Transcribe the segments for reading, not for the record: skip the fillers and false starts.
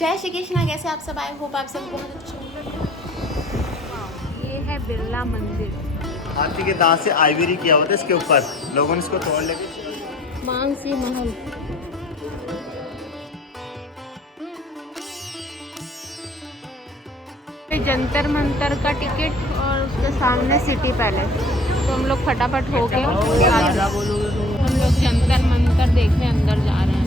जय श्री कृष्णा। कैसे आप सब आए? होप आप सब बहुत अच्छे होंगे। ये है बिरला मंदिर। हाथी के दांत से आइवरी किया हुआ था इसके ऊपर, लोगों ने इसको तोड़ लेके मानसी महल। जंतर मंतर का टिकट और उसके सामने सिटी पैलेस। तो हम लोग फटाफट हो गए, हम लोग जंतर मंतर देखने अंदर जा रहे हैं।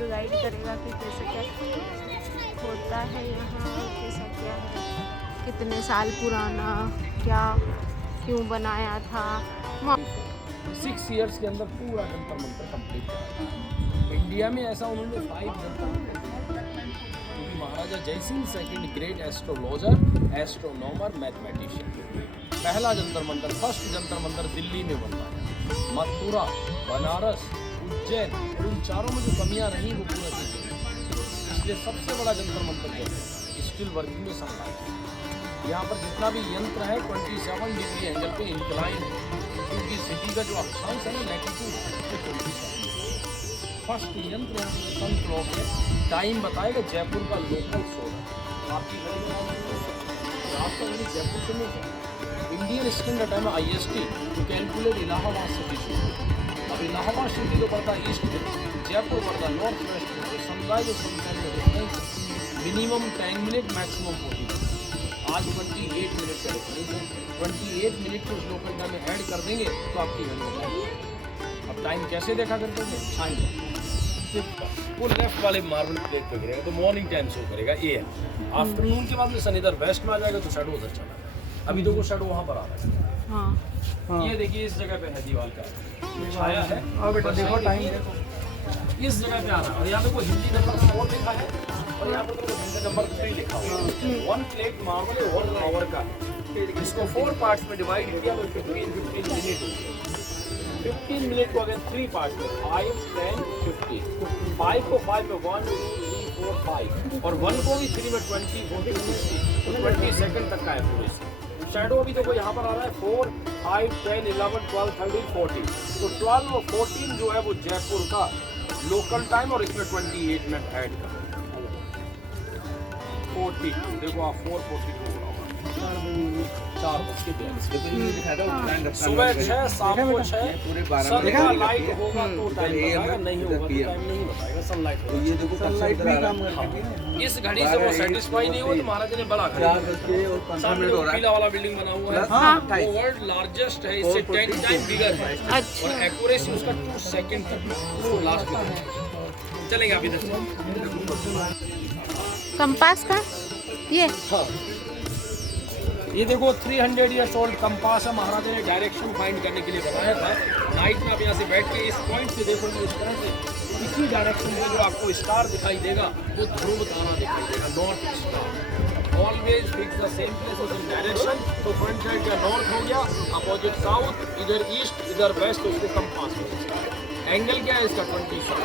गाइड करेगा कि कैसे क्या होता है यहाँ, कैसा क्या है, कितने साल पुराना, क्या क्यों बनाया था। 6 इयर्स के अंदर पूरा जंतर मंतर कंप्लीट करा। इंडिया में ऐसा उन्होंने 5 जंतर मंतर, क्योंकि Maharaja Jai Singh second great astrologer, astronomer, mathematician. पहला जंतर मंतर, फर्स्ट जंतर मंतर दिल्ली में बनवाया। मथुरा, बनारस, उज्जैन और उन चारों में जो कमियां रही वो पूरा की गई। इसलिए सबसे बड़ा जंतर मंतर जो है स्टिल वर्किंग में सनलाइट। यहाँ पर जितना भी यंत्र है 27 डिग्री एंगल पे इंक्लाइन है, क्योंकि सिटी का जो अक्षांश है ना लैटिट्यूड 27। फर्स्ट यंत्र यहाँ पे सन क्लॉक है, टाइम बताएगा जयपुर का लोकल सोलर। आपकी आपका जयपुर से नहीं है। Indian standard time IST to calculate Allahabad city. अब इलाहाबाद सिटी तो पड़ता है ईस्ट में, जयपुर पड़ता है नॉर्थ वेस्ट में। तो सनराइज और सनसेट में difference minimum 10 minute, maximum 40 minute. आज 28 मिनट का डिफरेंस है। 28 मिनट को उस लोकल टाइम में ऐड कर देंगे तो आपकी वैल्यू बताएगी। अब टाइम कैसे देखा करते हैं? वो लेफ्ट वाले मार्बल प्लेट पे गिरेगा तो मॉर्निंग टाइम शो करेगा ये है। आफ्टरनून के बाद में सन इधर वेस्ट में आ जाएगा तो शैडो उधर चला जाएगा। अभी देखो शैडो वहाँ पर आ रहा है। हाँ। ये देखिए इस जगह पे है दीवार का छाया है। और बेटा देखो टाइम देखो इस जगह पे आ रहा है। और यहाँ पे कोई हिंदी नंबर 4 लिखा है और यहाँ पे हिंदी नंबर 3 लिखा हुआ है। 1 प्लेट मार्बल 1 आवर का। इसको 4 पार्ट्स में डिवाइड किया तो 15 मिनट हो गए। 15 मिनट को अगर 3 पार्ट्स में 5, 10, 15। 5 को 5 में 1, 2, 3, 4, 5 और 1 को भी 3 में 20, 40, 50 तो 20 सेकंड तक का है पूरे से। शैडो अभी देखो यहाँ पर आ रहा है 4, 5, 10, 11, 12, 13, 14। तो 12 और 14 जो है वो जयपुर का लोकल टाइम और इसमें 28 मिनट ऐड कर 42। देखो आप 4:42 हो रहा होगा। 4 सुबह 6, शाम को 6। सन का लाइट होगा तो टाइम बताएगा, नहीं होगा तो टाइम नहीं बताएगा। सनलाइट होगा। ये देखो सनलाइट भी काम करती है। इस घड़ी से वो सेटिस्फाई नहीं हुआ तो महाराज ने बड़ा घड़ी सामने पीला वाला बिल्डिंग बना हुआ है, वो वर्ल्ड लार्जेस्ट है, इससे 10 टाइम बिगर है। और एक्यूरेसी उसका 2 सेकंड तक लास्ट में चलेंगे। आप इधर कंपास का ये देखो 300 ईयर्स ओल्ड कंपास है। महाराजा ने डायरेक्शन फाइंड करने के लिए बनाया था। नाइट में आप यहाँ से बैठ के इस पॉइंट से देखोगे इस तरह से इसी डायरेक्शन में जो आपको स्टार दिखाई देगा वो ध्रुव तारा दिखाई देगा, north star. Always fix the same place in direction. तो फ्रंट साइड का नॉर्थ हो गया, अपोजिट साउथ, इधर ईस्ट, इधर वेस्ट, तो उसको कंपास में एंगल क्या है इसका 27,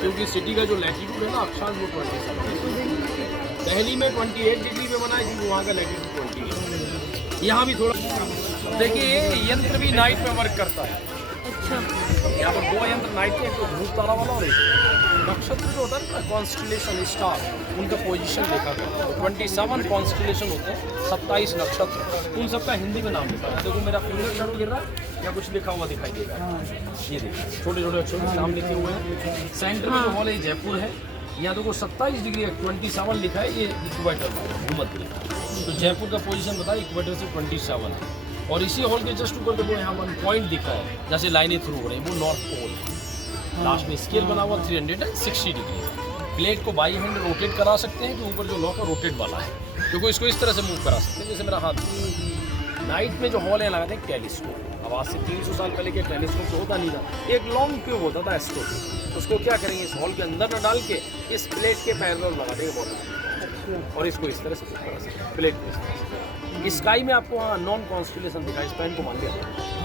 क्योंकि सिटी का जो लैटिट्यूड है ना अक्षांश वो 27। दिल्ली में 28 डिग्री पे बना है क्योंकि वहाँ का लैटिट्यूड 20 है। यहाँ भी थोड़ा देखिए ये यंत्र भी नाइट में वर्क करता है। अच्छा, यहाँ पर 2 यंत्र नाइट के, एक तो ध्रुव तारा वाला और एक नक्षत्र जो होता है ना कॉन्स्टलेशन स्टार, उनका पोजीशन देखा गया। 27 कॉन्स्टलेशन होते हैं, 27 नक्षत्र, उन सबका हिंदी में नाम लिखा है। देखो मेरा फिंगर शैडो गिर रहा है या कुछ लिखा हुआ दिखाई दे रहा है। ये देखिए छोटे छोटे अक्षरों में नाम लिखे हुए हैं। सेंटर में जो हॉल है जयपुर है। यहाँ देखो 27 डिग्री 27 लिखा है, ये इक्वेटर भूमध्य लिखा है। तो जयपुर का पोजीशन बताया इक्वेटर से 27 है। और इसी हॉल के जस्ट ऊपर देखो यहाँ 1 पॉइंट दिखा है, जैसे लाइनें थ्रू हो रही हैं, वो नॉर्थ पोल है। लास्ट में स्केल बना हुआ 360 डिग्री। प्लेट को बाई हैंड रोटेट करा सकते हैं, तो ऊपर जो लॉक है रोटेट वाला है, क्योंकि इसको इस तरह से मूव करा सकते हैं जैसे मेरा हाथ। नाइट में जो हॉल है लगाते हैं टेलीस्कोप। अब आज से 300 साल पहले के टेलीस्कोप तो होता नहीं था, एक लॉन्ग ट्यूब होता था एस्ट्रोप। उसको क्या करेंगे इस हॉल के अंदर न डाल के इस प्लेट के पैरेलल लगा देंगे बॉटम और इसको इस तरह से प्लेट को इस तरह से स्काई में आपको वहाँ नॉन कॉन्स्टलेशन दिखा, इस पेन को मान लिया,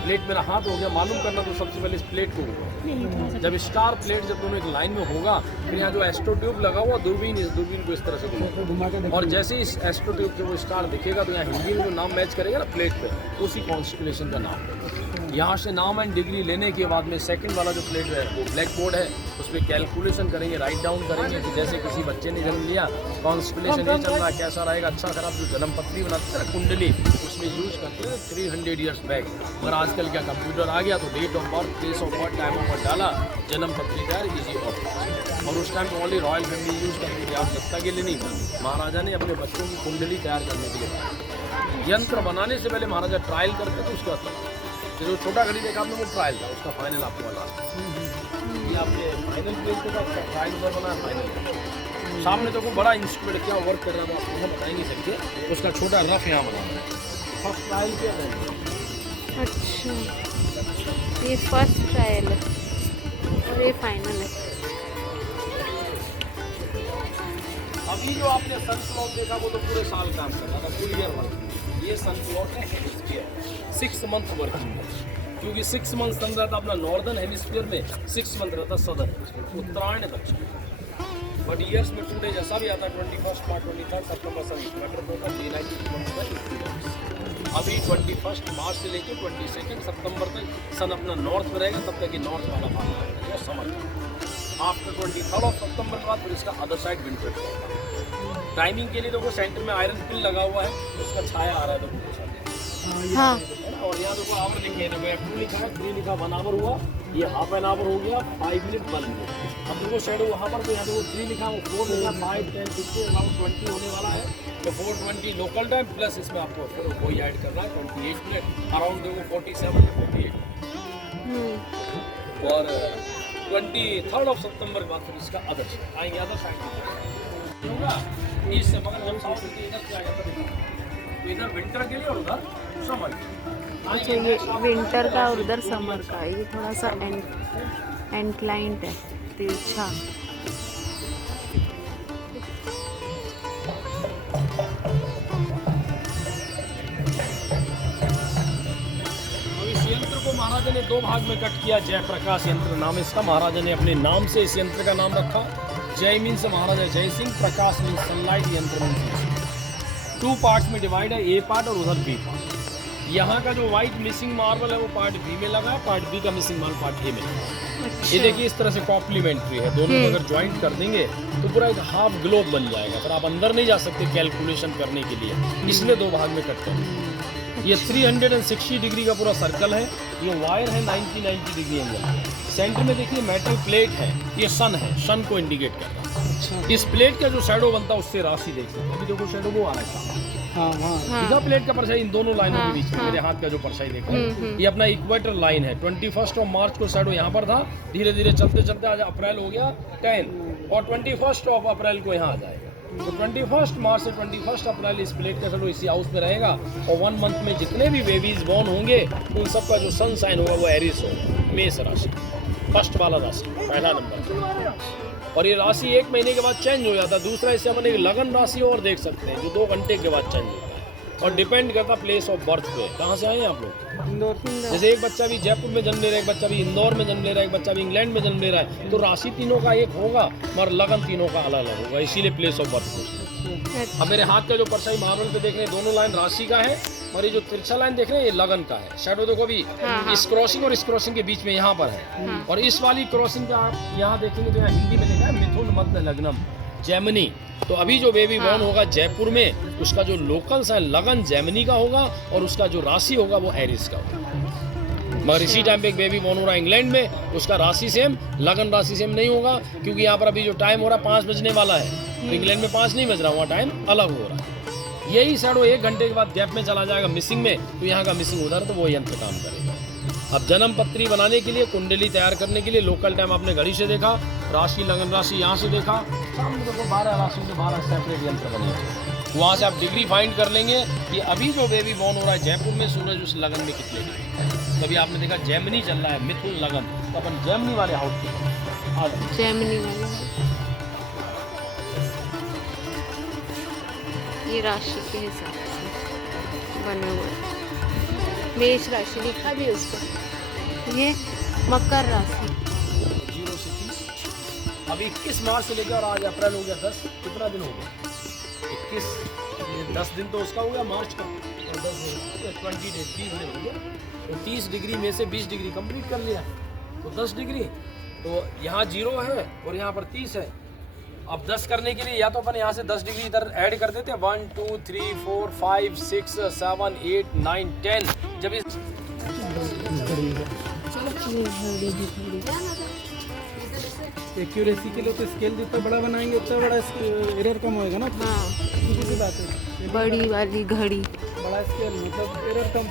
प्लेट मेरा हाथ हो गया, मालूम करना तो सबसे पहले इस प्लेट को होगा। जब स्टार प्लेट जब दोनों एक लाइन में होगा, फिर यहाँ जो एस्ट्रो ट्यूब लगा हुआ दूरबीन, इस दूरबीन को इस तरह से घुमाएगा, और जैसे इस एस्ट्रो ट्यूब के वो स्टार दिखेगा तो यहाँ हिंदी में जो नाम मैच करेगा ना प्लेट पे, उसी कॉन्स्टलेशन का नाम है। यहाँ से नाम एंड डिग्री लेने के बाद में सेकंड वाला जो प्लेट है वो ब्लैक बोर्ड है, उस पर कैलकुलेशन करेंगे, राइट डाउन करेंगे कि जैसे किसी बच्चे ने जन्म लिया, कॉन्स्टलेशन ये चल रहा है, कैसा रहेगा, अच्छा खराब, जो जन्म पत्री बनाते हैं कुंडली, उसमें यूज करते हैं 300 ईयर्स बैक। मगर आजकल क्या कंप्यूटर आ गया तो date of birth, place of birth, time of birth डाला, जन्म पत्री तैयार, इजी ऑफ। और उस टाइम तो ओनली रॉयल फैमिली यूज करती थी, आप सत्ता के लिए नहीं था। महाराजा ने अपने बच्चों की कुंडली तैयार करने के लिए यंत्र बनाने से पहले महाराजा ट्रायल करते थे, उसका जो छोटा घड़ी देखा आपने वो ट्रायल था, उसका फाइनल आपको वाला ये आपने फाइनल प्लेस देखा, उसका ट्रायल पर बना फाइनल। सामने तो बड़ा इंस्ट्रूमेंट क्या वर्क कर रहा था आपको यहाँ बता ही नहीं सकते, उसका छोटा रफ यहाँ बना है, फर्स्ट ट्रायल किया था। अच्छा, ये फर्स्ट ट्रायल है और ये फाइनल है। अभी जो आपने सनफ्लावर देखा वो तो पूरे साल काम कर रहा था, फुल ईयर वर्क। ये सनफ्लावर है हेमिस्फीयर 6 मंथ वर्किंग है, क्योंकि 6 मंथ सन रहता अपना नॉर्दर्न हेमिस्फीयर में, 6 मंथ रहता सदर्न, उत्तरायण दक्षिण। बट ईयर्स में 2 डेज ऐसा भी आता है, 21 मार्च 23 सितंबर सन मैटर होता है, डे नाइट। अभी 21 मार्च से लेकर 22 सितंबर तक सन अपना नॉर्थ में रहेगा, तब तक ये नॉर्थ वाला भाग रहेगा समर। आफ्टर 23 सितंबर के बाद फिर इसका अदर साइड विंटर रहेगा। टाइमिंग के लिए देखो सेंटर में आयरन पिल लगा हुआ है, उसका छाया आ रहा है देखो। हाँ, और यहाँ देखो आवर लिखे हैं, F2 लिखा है, 3 लिखा 1 आवर हुआ, ये हाफ एन आवर हो गया, 5 मिनट 1 मिनट। अब देखो शेडो वहाँ पर, तो यहाँ देखो 3 लिखा है, 4 लिखा, 5, 10, 15 अराउंड 20 होने वाला है, तो 4:20 लोकल टाइम प्लस इसमें आपको फिर वही ऐड कर रहा है 28 मिनट, अराउंड देखो 47 या 48। और 23 सितंबर के बाद फिर इसका अदर आएंगे, अदर साइड होगा इस मगर जब साउथ इंडिया इधर से आएगा तो इधर विंटर के लिए और उधर समर। अच्छा, ये विंटर का और उधर समर का, ये थोड़ा सा एंक्लाइंट है, तिरछा। यंत्र को महाराजा ने 2 भाग में कट किया, जयप्रकाश यंत्र नाम इसका, महाराजा ने अपने नाम से इस यंत्र का नाम रखा। जय मीन्स महाराजा जय सिंह, प्रकाश मीन्स सनलाइट, यंत्र मीन्स 2 पार्ट्स में डिवाइड है, ए पार्ट और उधर बी पार्ट। यहाँ का जो व्हाइट मिसिंग मार्बल है वो पार्ट बी में लगा है, पार्ट बी का मिसिंग मार्बल पार्ट ए में लगा। अच्छा। ये देखिए इस तरह से कॉम्प्लीमेंट्री है, दोनों को अगर ज्वाइंट कर देंगे तो पूरा एक हाफ ग्लोब बन जाएगा, पर आप अंदर नहीं जा सकते कैलकुलेशन करने के लिए, इसलिए 2 भाग में कट कर। ये 360 डिग्री का पूरा सर्कल है, ये वायर है 90 डिग्री एंगल। सेंटर में देखिए मेटल प्लेट है, ये सन है, सन को इंडिकेट कर रहा है। अच्छा। इस प्लेट का जो शैडो बनता है उससे राशि देख सकते हैं, अभी देखो शैडो वो आ रहा है, हाँ। प्लेट का परछाई इन दोनों लाइनों के बीच में, मेरे हाथ का जो परछाई देख रहे हैं ये अपना इक्वेटर लाइन है। 21 मार्च को शैडो यहाँ पर था, धीरे धीरे चलते चलते आज अप्रैल हो गया 10 और 21 अप्रैल को यहाँ आ जाएगा। तो 21 मार्च से 21 अप्रैल इस प्लेट का शैडो इसी हाउस में रहेगा, और 1 मंथ में जितने भी बेबीज बॉर्न होंगे उन सबका जो सन साइन होगा वो एरिस होगा, मेष राशि, फर्स्ट वाला राशि, पहला नंबर। और ये राशि 1 महीने के बाद चेंज हो जाता है। दूसरा इसे अपन एक लगन राशि और देख सकते हैं जो 2 घंटे के बाद चेंज होता है, और डिपेंड करता प्लेस ऑफ बर्थ पे। कहाँ से आए हैं आप लोग? इंदौर। जैसे एक बच्चा भी जयपुर में जन्म ले रहा है, एक बच्चा भी इंदौर में जन्म ले रहा है, एक बच्चा भी इंग्लैंड में जन्म ले रहा है, तो राशि तीनों का एक होगा मगर लगन तीनों का अलग अलग होगा, इसीलिए प्लेस ऑफ बर्थ। अब मेरे हाथ का जो परछाई मार्बल पे देख रहे हैं, दोनों लाइन राशि का है, और ये जो तिरछा लाइन देख रहे हैं ये लगन का है। शैडो देखो भी इस क्रॉसिंग और इस क्रॉसिंग के बीच में यहाँ पर है, और इस वाली क्रॉसिंग का आप यहाँ देखेंगे तो यहाँ हिंदी में लिखा है मिथुन मध्य लग्नम जेमिनी। तो अभी जो बेबी बॉर्न होगा जयपुर में, उसका जो लोकल है लगन जेमिनी का होगा, और उसका जो राशि होगा वो एरिस का होगा। मगर इसी टाइम पे एक बेबी बॉर्न हो रहा है इंग्लैंड में, उसका राशि सेम, लगन राशि सेम नहीं होगा, क्योंकि यहाँ पर अभी जो टाइम हो रहा है 5 बजने वाला है, तो इंग्लैंड में 5 नहीं बज रहा, वहाँ टाइम अलग हो रहा है। यही शैडो 1 घंटे के बाद गैप में चला जाएगा मिसिंग में, तो यहाँ का मिसिंग उधर, तो वो यंत्र काम करेगा। अब जन्म पत्री बनाने के लिए, कुंडली तैयार करने के लिए लोकल टाइम आपने घड़ी से देखा, राशि लगन राशि यहाँ से देखा, सामने देखो 12 राशि से 12 सेपरेट यंत्र बने। वहाँ से आप डिग्री फाइंड कर लेंगे कि अभी जो बेबी बॉर्न हो रहा है जयपुर में, सूरज उस लगन में कितने डिग्री। कभी आपने देखा जेमिनी चल रहा है, मिथुन लगन, तो अपन जेमिनी वाले हाउस के जेमिनी वाले, ये राशि के हिसाब से बने हुए। मेष राशि लिखा भी उस पर, ये मकर राशि। 0 से 30। अभी 21 मार्च से लेकर आज अप्रैल हो गया 10, कितना दिन हो गया? 21, 10 दिन तो उसका हो गया मार्च का, और 10 दिन 20 डेज 30 दिन हो गया। तो 30 डिग्री में से 20 डिग्री कंप्लीट कर लिया, तो 10 डिग्री। तो यहाँ 0 है और यहाँ पर 30 है। अब 10 करने के लिए या तो अपन यहाँ से 10 डिग्री इधर ऐड कर देते हैं, 1 2 3 4 5 6 7 8 9 10। जब इस एक्यूरेसी के लिए तो स्केल जितना बड़ा बनाएंगे उतना बड़ा एरर कम होएगा ना। हाँ, सीधी सी बात है। बड़ी वाली घड़ी। बड़ा स्केल मतलब एरर कम,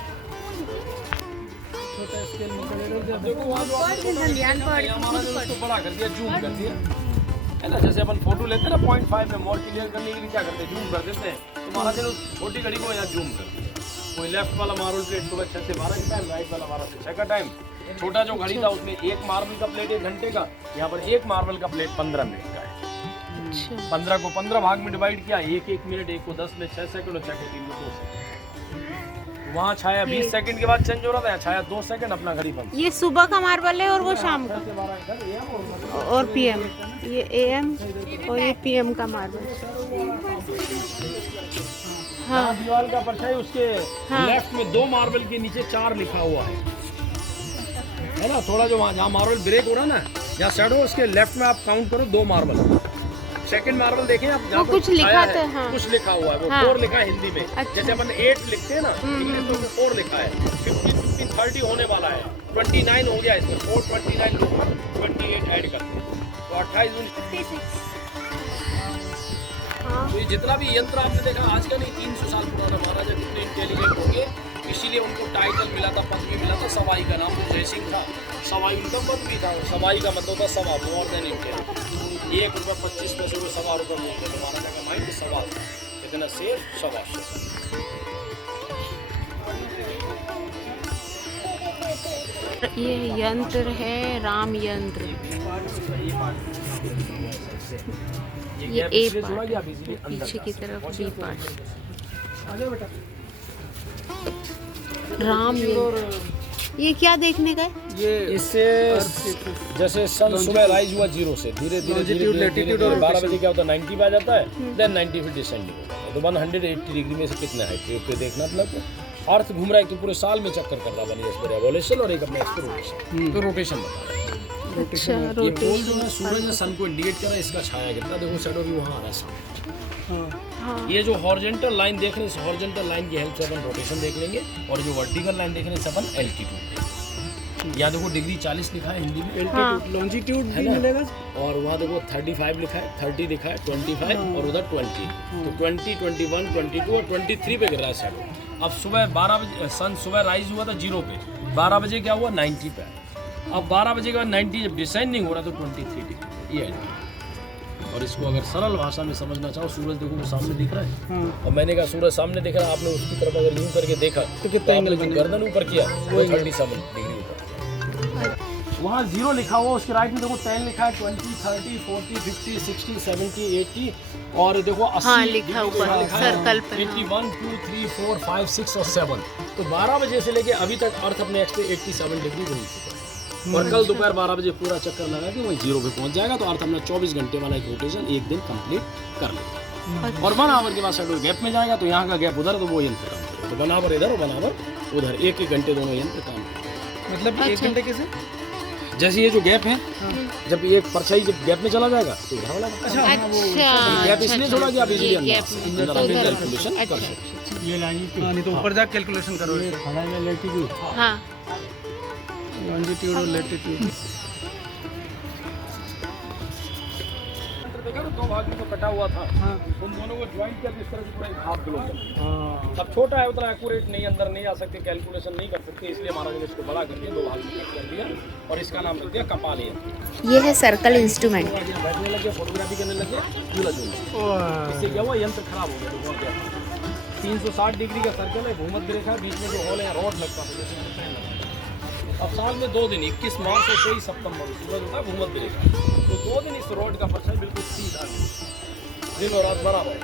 छोटा स्केल मतलब एरर ज्यादा। देखो वहाँ जो आपने हमारा जो उसको बड़ा कर दिया, जूम कर दिया, है ना। जैसे अपन फोटो लेते हैं ना 0.5 में, मोर क्लियर करने के लिए क्या करते हैं, जूम कर देते हैं। तो महाराज ने उस छोटी घड़ी को यहाँ जूम कर दिया। कोई लेफ्ट वाला मार्बल प्लेट सुबह 6 से 12 का टाइम, राइट वाला 12 से 6 का टाइम। छोटा जो घड़ी था उसमें एक मार्बल का प्लेट 1 घंटे का, यहाँ पर एक मार्बल का प्लेट 15 मिनट का है। 15 को 15 भाग में डिवाइड किया, 1 मिनट, 1 को 10 में 6 सेकंड और 6 को 3 में 2 सेकंड। वहाँ छाया 20 सेकंड के बाद चेंज हो रहा था, छाया 2 सेकंड, अपना घड़ी बंद। ये सुबह का मार्बल है और वो शाम का, और पीएम। ये एएम और ये पीएम का मार्बल। हाँ, दीवार का परछाई उसके लेफ्ट में 2 मार्बल के नीचे 4 लिखा हुआ है ना। थोड़ा जो वहाँ जहाँ मार्बल ब्रेक हो रहा है ना, जहाँ शैडो, उसके लेफ्ट में आप काउंट करो 2 मार्बल। सेकंड मार्बल देखें आप, जहाँ कुछ लिखा था, हाँ। कुछ लिखा हुआ है, वो 4 लिखा है हिंदी में। अच्छा। जैसे अपन 8 लिखते हैं ना, इंग्लिश में 4 लिखा है। 15 15 30 होने वाला है, 29 हो गया इसमें, 4 29 लोग 28 ऐड करते हैं, तो 28 29। तो ये जितना भी यंत्र आपने देखा आज का नहीं, 300 साल पुराना, महाराजा कितने इंटेलिजेंट होंगे, इसीलिए उनको टाइटल मिला था, पदवी मिला था। सवाई का नाम तो जयसिंह था, सवाई उनका पद भी था। सवाई का मतलब था सवा, मोर देन इंटेलिजेंट। 1 रुपये 25 पैसे को सवा रुपये बोलते थे। महाराजा का माइंड सवा था, कितना शेर, सवा शेर। ये यंत्र है राम यंत्र। ये ए पार्ट, पीछे की तरफ बी पार्ट। राम यंत्र, ये क्या देखने का है? ये इससे जैसे सन सुबह राइज हुआ 0 से धीरे धीरे धीरे 12 बजे क्या होता है 90 पे आ जाता है, देन 90 फिर डिसेंडिंग होता है। तो 180 डिग्री में से कितने हाइट पे देखना, मतलब अर्थ घूम रहा है तो पूरे साल में चक्कर कर रहा है, इस रेवोल्यूशन और एक अपने रोटेशन। तो रोटेशन बता रहा है। अच्छा, ये पोल जो है सूरज ने सन को इंडिकेट कर रहा है, इसका छाया कितना, देखो शैडो भी वहाँ आ रहा है सामने। ये जो हॉरिजॉन्टल लाइन देख रहे हैं, इस हॉरिजॉन्टल लाइन की हेल्प से अपन रोटेशन देख लेंगे, और जो वर्टिकल लाइन देख रहे हैं इसे अपन एल्टीट्यूड। या देखो डिग्री 40 लिखा है हिंदी में, लॉन्जिट्यूड भी मिलेगा, और वहाँ देखो 35 लिखा है, 30 लिखा है, 25 और उधर 20। तो 20, 21, 22 और 23 पे गिर रहा है शैडो। अब सुबह 12 बजे सन सुबह राइज हुआ था 0 पे, 12 बजे क्या हुआ 90 पे। अब 12 बजे के बाद 90 जब डिसेंडिंग हो रहा है तो 23 डिग्री, ये है। और इसको अगर सरल भाषा में समझना चाहो, सूरज देखो वो सामने दिख रहा है, और मैंने कहा सूरज सामने दिख रहा है, आपने उसकी तरफ अगर यूं करके देखा तो कितना एंगल, जो गर्दन ऊपर किया वो 37 डिग्री ऊपर। वहाँ 0 लिखा हुआ, उसके राइट में देखो 10 लिखा है, 20, 30, 40, 50, 60, 70, 80, और देखो 80 हाँ, लिखा ऊपर सर्कल पे, 81, 2, 3, 4, 5, 6 और 7। तो 12 बजे से लेके अभी तक अर्थ अपने एक्स पे 87 डिग्री घूम चुका है, और कल दोपहर 12 बजे पूरा चक्कर लगा के वही 0 पे पहुंच जाएगा। तो अर्थ अपना 24 घंटे वाला एक रोटेशन एक दिन कंप्लीट कर लेगा, और 1 आवर के बाद शैडो गैप में जाएगा, तो यहाँ का गैप उधर, तो वो यंत्र काम करेगा। तो 1 आवर इधर और 1 आवर उधर, 1-1 घंटे दोनों यंत्र काम करेगा। मतलब 1 घंटे कैसे? जैसे ये जो गैप है, जब ये परछाई जब गैप में चला जाएगा तो इधर वाला गैप इसलिए छोड़ा गया, आप इजीली अंदर कैलकुलेशन कर सकते। ये लाइन नहीं तो ऊपर जाके कैलकुलेशन करो, खड़ा में लैटिट्यूड, हाँ, लॉन्जिट्यूड और लैटिट्यूड। देखा ना 2 भाग में तो कटा हुआ था, उन दोनों को ज्वाइंट करके इस तरह से पूरा हाफ किलोमीटर। अब छोटा है, उतना एक्यूरेट नहीं, अंदर नहीं आ सकते, कैलकुलेशन नहीं कर सकते, इसलिए महाराज ने इसको बड़ा कर दिया, 2 भाग में कट कर दिया, और इसका नाम रख दिया कपाल यंत्र। ये है सर्कल इंस्ट्रूमेंट। बैठने लगे, फोटोग्राफी करने लगे, झूला झूला, इससे क्या हुआ, यंत्र खराब हो गया। 360 डिग्री का सर्कल है, भूमध्य रेखा, बीच में जो होल है रॉड लगता है। अब साल में 2 दिन, 21 मार्च और 23 सितंबर सूरज होता है भूमध्य रेखा, तो 2 दिन इस रॉड का परछाई बिल्कुल सीधा दिन और रात बराबर है।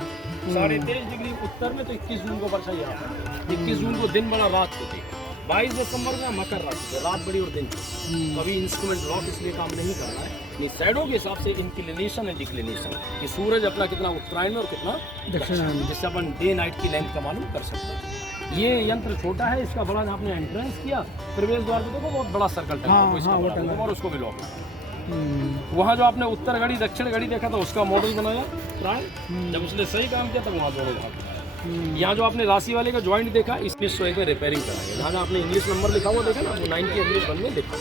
23.5 डिग्री उत्तर में, तो 21 जून को परछाई आता है। 21 जून को दिन बड़ा रात को देखा, 22 दिसंबर में मकर राशि है, रात बड़ी और दिन छोटी। कभी इंस्ट्रूमेंट लॉक इसलिए काम नहीं कर रहा है, नहीं साइडों के हिसाब से इंक्लिनेशन एंड डिक्लिनेशन कि सूरज अपना कितना उत्तरायण में और कितना दक्षिणायन में, जिससे अपन डे नाइट की लेंथ का मालूम कर सकते हैं। ये यंत्र छोटा है, इसका बड़ा आपने एंट्रेंस किया, प्रवेश द्वार पे देखो बहुत बड़ा सर्कल टंगा और उसको भी लॉक लगा। वहाँ जो आपने उत्तर घड़ी दक्षिण घड़ी देखा था उसका मॉडल बनाया प्राण, जब उसने सही काम किया तब वहाँ दोनों भाग। यहाँ जो आपने राशि वाले का ज्वाइंट देखा, इस 1901 में रिपेयरिंग कराया। जहाँ आपने इंग्लिश नंबर लिखा हुआ देखा ना, वो 1901 में देखा।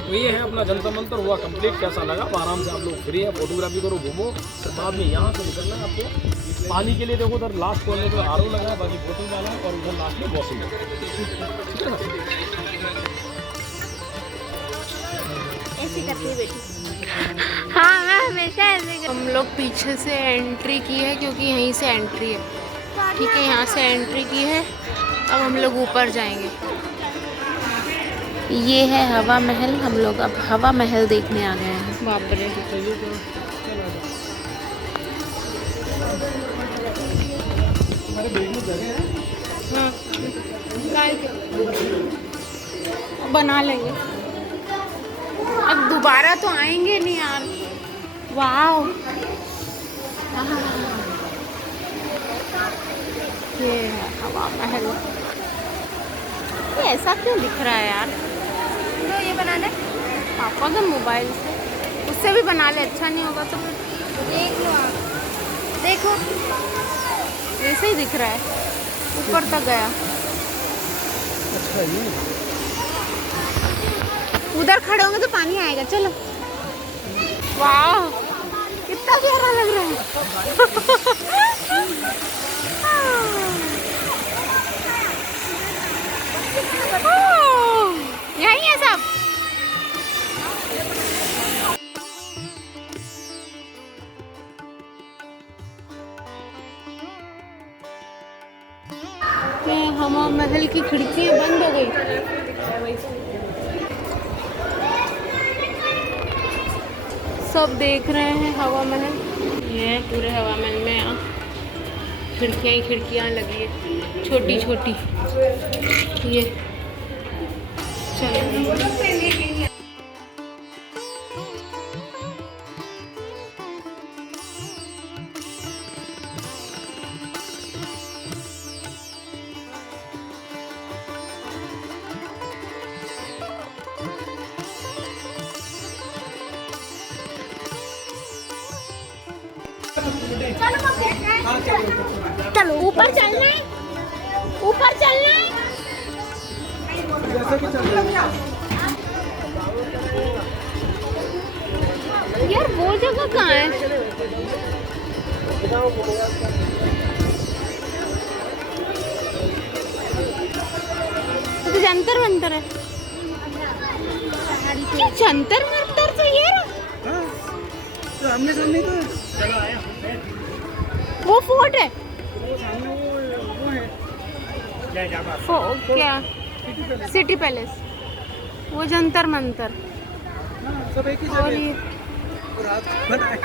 तो ये है अपना जंतर मंतर हुआ कंप्लीट। कैसा लगा? आराम से आप लोग फ्री है, फोटोग्राफी करो, घूमो। फिर बाद में यहाँ से निकलना है आपको पानी के लिए। देखो उधर लास्ट कॉर्नर पर आरओ लगा है, बाकी बोतल वाला है, और उधर लास्ट में वॉशिंग है, ठीक है ना? ऐसी करती है बेटी। हाँ मैं हमेशा ऐसे हम लोग पीछे से एंट्री की है क्योंकि यहीं से एंट्री है, ठीक है, यहाँ से एंट्री की है। अब हम लोग ऊपर जाएंगे। ये है हवा महल, हम लोग अब हवा महल देखने आ गए हैं। बाप रे, बना लेंगे, अब दोबारा तो आएंगे नहीं यार। वाह, ये है हवा महल। ये ऐसा क्यों दिख रहा है यार? तो ये बनाना पापा के मोबाइल से, उससे भी बना ले, अच्छा नहीं होगा तो फिर देख लो आप, देखो ऐसे ही दिख रहा है, ऊपर तक गया। उधर खड़े होंगे तो पानी आएगा। चलो, वाह कितना प्यारा लग रहा है। यही है सब। हवा महल की खिड़कियां बंद हो गई, सब देख रहे हैं हवा महल। ये पूरे हवा महल में यहाँ खिड़कियाँ ही खिड़कियाँ लगी है, छोटी छोटी। ये चलो, चलो ऊपर चलना है, ऊपर चलना है। यार वो जगह कहाँ है? तो जंतर मंतर है। क्या जंतर मंतर तो ये रहा? सामने सामने तो वो फोर्ट है, वो है क्या सिटी पैलेस, वो जंतर मंतर, सब एक ही और जगह ये रात बनाए।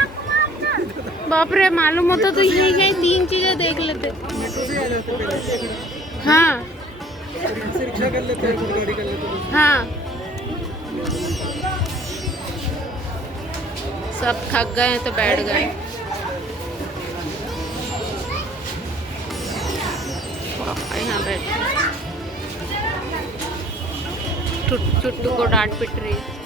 बाप रे, मालूम होता तो यही तीन चीजें देख लेते। मेट्रो से आ जाते पहले, हाँ यहाँ से रिक्शा कर लेते हैं, गाड़ी कर लेते हैं। हाँ, सब थक गए हैं तो बैठ गए। यहाँ बैठ चुट्टू को डांट पिट रही है।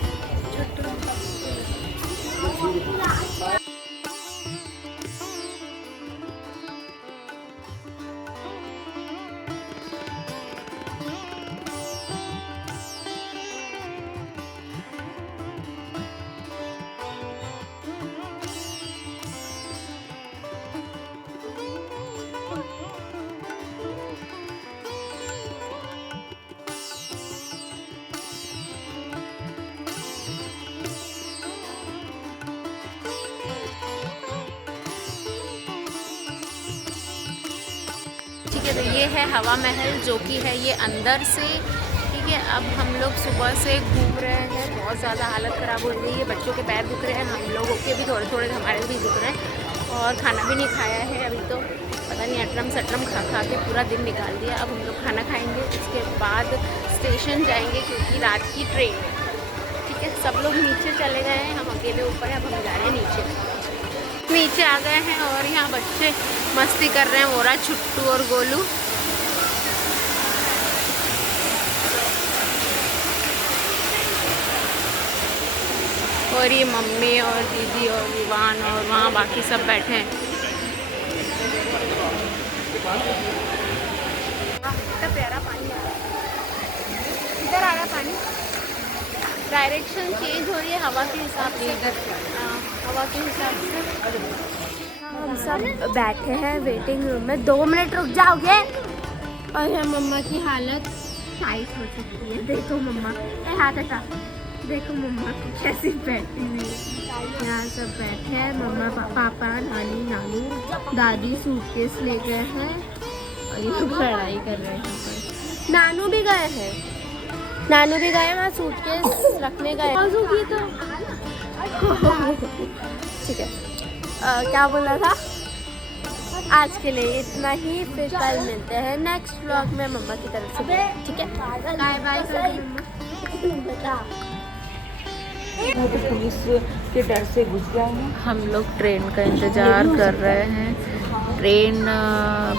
ठीक है, तो ये है हवा महल जो कि है ये अंदर से। ठीक है, अब हम लोग सुबह से घूम रहे हैं, बहुत ज़्यादा हालत ख़राब हो गई है, बच्चों के पैर दुख रहे हैं, हम लोगों के भी थोड़े थोड़े हमारे भी दुख रहे हैं, और खाना भी नहीं खाया है अभी तो। पता पता नहीं अटरम सटरम खा खा के पूरा दिन निकाल दिया। अब हम लोग खाना खाएंगे, उसके बाद स्टेशन जाएंगे क्योंकि रात की ट्रेन है। ठीक है, सब लोग नीचे चले गए हैं, हम अकेले ऊपर हैं। अब हम जा रहे हैं नीचे आ गए हैं और यहाँ बच्चे मस्ती कर रहे हैं, मोरा, छुट्टू और गोलू। और ये मम्मी और दीदी और विवान और वहाँ बाकी सब बैठे हैं। कितना प्यारा पानी आ रहा है, इधर आ रहा पानी। डायरेक्शन चेंज हो रही है हवा के हिसाब से, हवा के हिसाब से। हम सब बैठे हैं वेटिंग रूम में। 2 मिनट रुक जाओगे? और यहाँ मम्मा की हालत टाइट हो चुकी है। देखो मम्मा, हाथ हटा, देखो मम्मा कैसी बैठी हुई है। यहाँ सब बैठे हैं, मम्मा पापा नानी नानू दादी सूटकेस ले गए हैं और ये लोग लड़ाई कर रहे हैं। नानू भी गए हैं, वहाँ सूटकेस रखने गए। ठीक है, क्या बोला था? आज के लिए इतना ही, फिर कल मिलते हैं नेक्स्ट व्लॉग में मम्मा की तरफ से। ठीक है, बाय बाय। पुलिस के डर से घुस गया हूँ। हम लोग ट्रेन का इंतज़ार कर रहे हैं। ट्रेन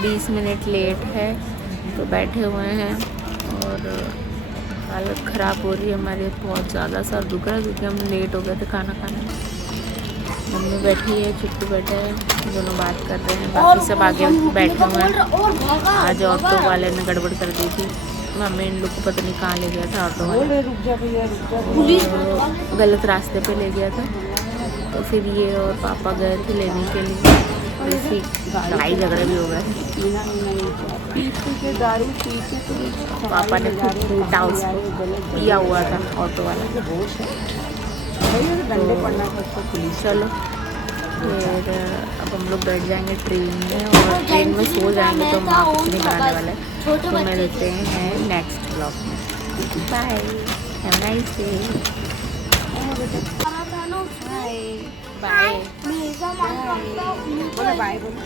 20 मिनट लेट है तो बैठे हुए हैं और हालत ख़राब हो रही है हमारी। बहुत ज़्यादा सर दुख रहा है क्योंकि हम लेट हो गए थे खाना खाने में। मम्मी बैठी है, छुट्टू बैठे हैं, दोनों बात कर रहे हैं, बाकी सब आगे बैठे हुए हैं। आज ऑटो वाले ने गड़बड़ कर दी थी, मम्मी इन लोग को पता नहीं कहाँ ले गया था ऑटो वाला, रुक जा भैया, रुक जा। गलत रास्ते पे ले गया था। तो फिर ये और पापा गए थे लेने के लिए, इसी लड़ाई झगड़े भी हो गए। पीछे दारू पीछे तो पापा ने खूब कूटा उसको, पिया हुआ था ऑटो वाला। डंडे पड़ना था उसको पुलिस। चलो फिर अब हम लोग बैठ जाएंगे ट्रेन में और ट्रेन में सो जाएंगे तो वहाँ कुछ नहीं कराने वाला है। तो मिलते हैं नेक्स्ट ब्लॉग में। Bye, have a nice day. Bye. बोलो बाय बोलो।